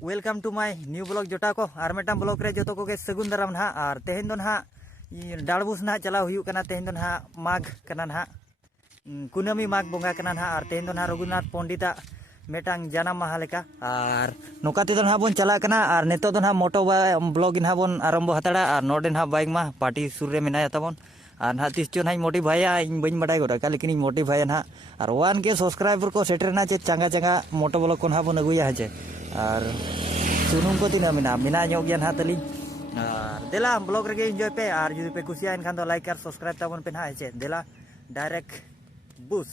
welcome to my new blog जोटा को और मेटा ब्लॉग रे जो को सगुन दाराम ना और तेहन दो ना डाड़बुस ना चला हुई तेहन दो ना माघ कना ना कुनामी माघ बोंगा कना ना और तेहन दो ना रघुनाथ पंडित मेटांग जाना माहा लेका और नोका तेदो ना बोन चला कना और नेतो दो ना मोटो ब्लॉग ना बोन आरंभ हताड़ा और नोडे ना बाइक मा पार्टी सुर रे मेना ताबोन और ना तीस चो ना मोटी भाया इन बन बड़ा गोटा लेकिन मोटी भाया ना और 1K सब्सक्राइबर को सेटर ना चे चांगा चांगा मोटो ब्लॉग को ना बोन अगुया है और सुनुम को तीना मेना मेना ᱧᱚᱜ ᱜᱮᱭᱟ ᱱᱟᱦᱟᱜ ᱛᱟᱹᱞᱤᱧ ᱟᱨ ᱫᱮᱞᱟ ᱵᱞᱚᱜ ᱨᱮᱜᱮ ᱮᱱᱡᱚᱭ ᱯᱮ ᱟᱨ ᱡᱩᱫᱤ ᱯᱮ ᱠᱩᱥᱤᱭᱟ ᱮᱱᱠᱷᱟᱱ ᱫᱚ ᱞᱟᱭᱤᱠ ᱟᱨ ᱥᱟᱵᱥᱠᱨᱟᱭᱤᱵ ᱛᱟᱵᱚᱱ ᱯᱮ ᱱᱟᱦᱟᱜ ᱦᱮᱸᱪᱮ ᱫᱮᱞᱟ ᱰᱟᱭᱨᱮक्ᱴ ᱵᱩᱥ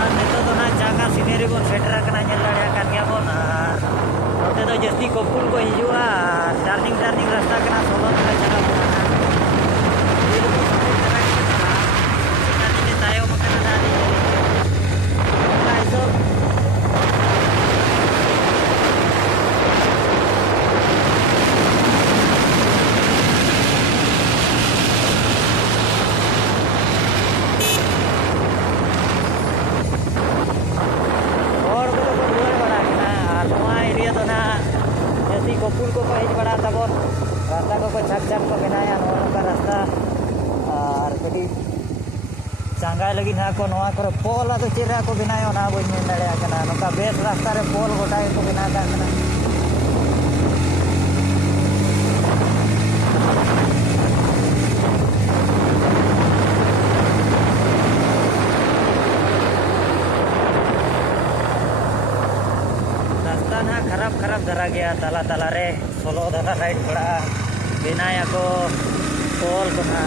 ᱟᱨ ᱱᱤᱛᱚᱜ ᱫᱚ ᱱᱟᱦᱟᱜ ᱪᱟᱸᱜᱟ ᱥᱤᱱᱮᱨᱤ ᱵᱚᱱ ᱥᱮᱴᱮᱨ ᱟᱠᱟᱱᱟ ᱧᱮᱞ ᱫᱟᱲᱮᱭᱟᱜ ᱠᱟᱱ ᱜᱮᱭᱟ ᱵᱚᱱ ᱟᱨ ᱱᱚᱛᱮ ᱫᱚ ᱡᱟᱹᱥᱛᱤ ᱠᱚᱯᱩᱞ ᱠᱚ ᱦᱤᱡᱩᱜᱼᱟ ᱟᱨ ᱴᱟᱨᱱᱤᱝ ᱨᱟᱥᱛᱟ ᱠᱟᱱᱟ ᱥᱚᱞᱚ ᱛᱮᱞᱮ ᱪᱟᱞᱟᱣ ᱠᱟᱱᱟ ᱛᱟᱭᱚᱢ ᱟᱠᱟᱱᱟ ᱟᱹᱰᱤ ᱚᱱᱟ ᱦᱤᱥᱟᱹᱵ कपूल को हज बड़ा तबन रास्ता को छक छक को बनाया नौका रास्ता और कटी चांगा लगी ना को नवा करे पोल तो चेहरा को बनाया ना बन मेन दाड़े कना नौका बेस रास्ता रे पोल गोटा को बना का कना खराब धरा गया तला तला रे सोलो धरा राइड पड़ा बनाया को पोल को ना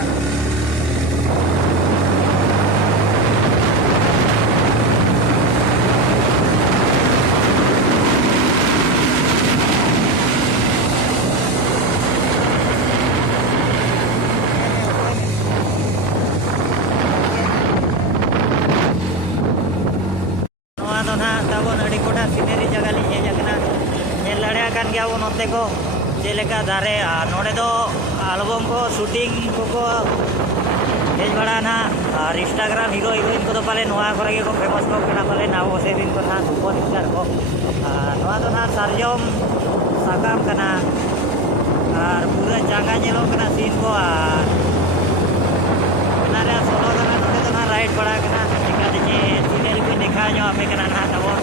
सीनेरी जगह ली हेजना लड़े गया वो नोते को जेलेका दारे नोड़े दो एल्बम को शूटिंग को हेज बड़ा ना और इंस्टाग्राम हीरो हिरोइन को पाले नोआ करे को फेमस को कना पाले नाव सेविंग को ना सुपर स्टार को नोआ तो ना सारजम साकाम कना और पूरा जागा जेलो कना सीन को नारे सोलो कना नोड़े तो ना राइड बड़ा कना चिका दिचे सीनेरी को देखा जो आपे कना ना तबो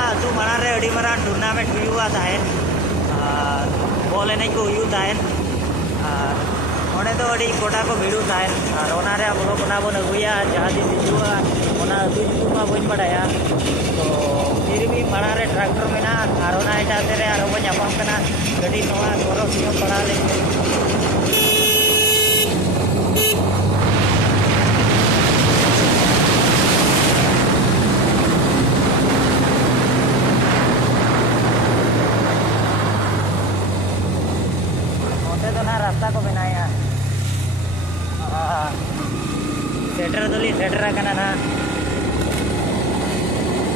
आजू मारे अड़ी मारा टूर्नामेंट हुआ तहन बॉल एने को होने तो अड़ी गोटा को भिड़ू तहन और ओनारे ब्लॉग ओना बन अगुया जहाँ दिन हिजुआ ओना अदू मा बन बड़ाया तो फिर भी मारे ट्रैक्टर मेना और ओना एटाते रे और बन यापम कना गडी नोआ करो सियो पड़ा ले रास्ता को बनाया सेटर दोली सेटर कना ना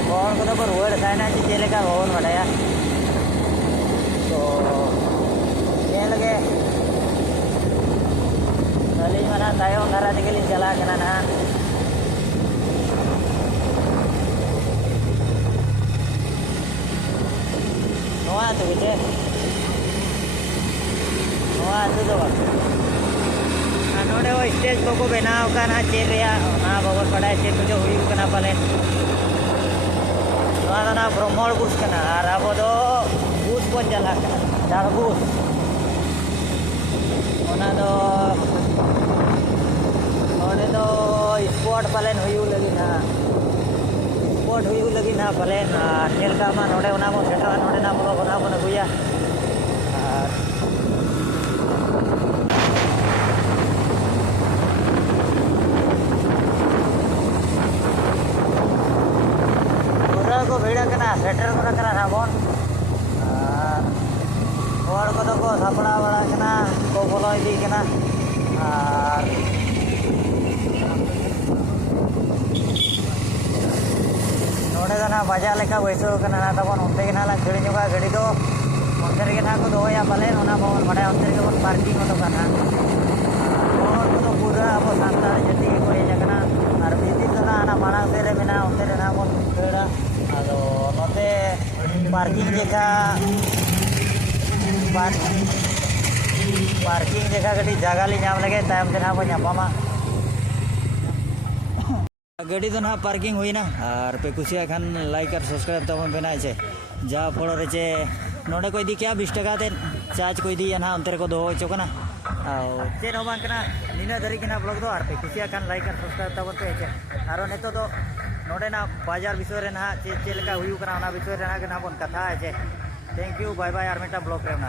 कौन को तो रोड साइना चेले का होन बढ़ाया तो ये लगे दली मना तायो घरा दिगली चला कना ना नोआ तो बिचे नोड़े वो स्टेज को बनाव का ना चेर बाबर पड़ा चेर जो हुई पाले ना ब्रह्मण बुस और अब बुस बन चला डाड़बुस नोड़े तो स्पॉट पालेन लगी ना स्पॉट लगी ना पालेन चलका नोड़े सेटा नोड़े ना ब्लॉग बन अगुया को भिड़ा कना सेटर को कना ना बोन और को तो को सापड़ा बड़ा कना को बोलो इदी कना और नोड़े ना बाजा लेका वैसो कना ना तबन उनते कना ला खड़ी जोगा गड़ी दो उनते रे ना को दोया पाले ओना बोन बड़ा उनते रे बोन पार्किंग तो कना और को पूरा अब सांतार जति को हे जगना और बिजी तो ना मांग से मेना उनते रे ना बन खेड़ा आदो नोते पार्किंग जेका पार्किंग जेका गटी जगह ली नाम लगे तायम ते ना बन नापामा गाड़ी तो ना पार्किंग हुई ना और पे कुछ खान लाइक और सब्सक्राइब तब बेना चे जा फल रे चे नोडे को इदी क्या 20 टका ते चार्ज को इदी ना अंतर को दो चोकना चेन हो बांकना नीना धरी के ना ब्लॉग दो और पे कुछ खान लाइक और सब्सक्राइब तब पे चे और नेतो तो नोडे ना बाजार विषय रे ना चे चेलका हुयु कना ना विषय रे ना के ना बन कथा है चे थैंक यू बाय बाय और मेटा ब्लॉग रे ना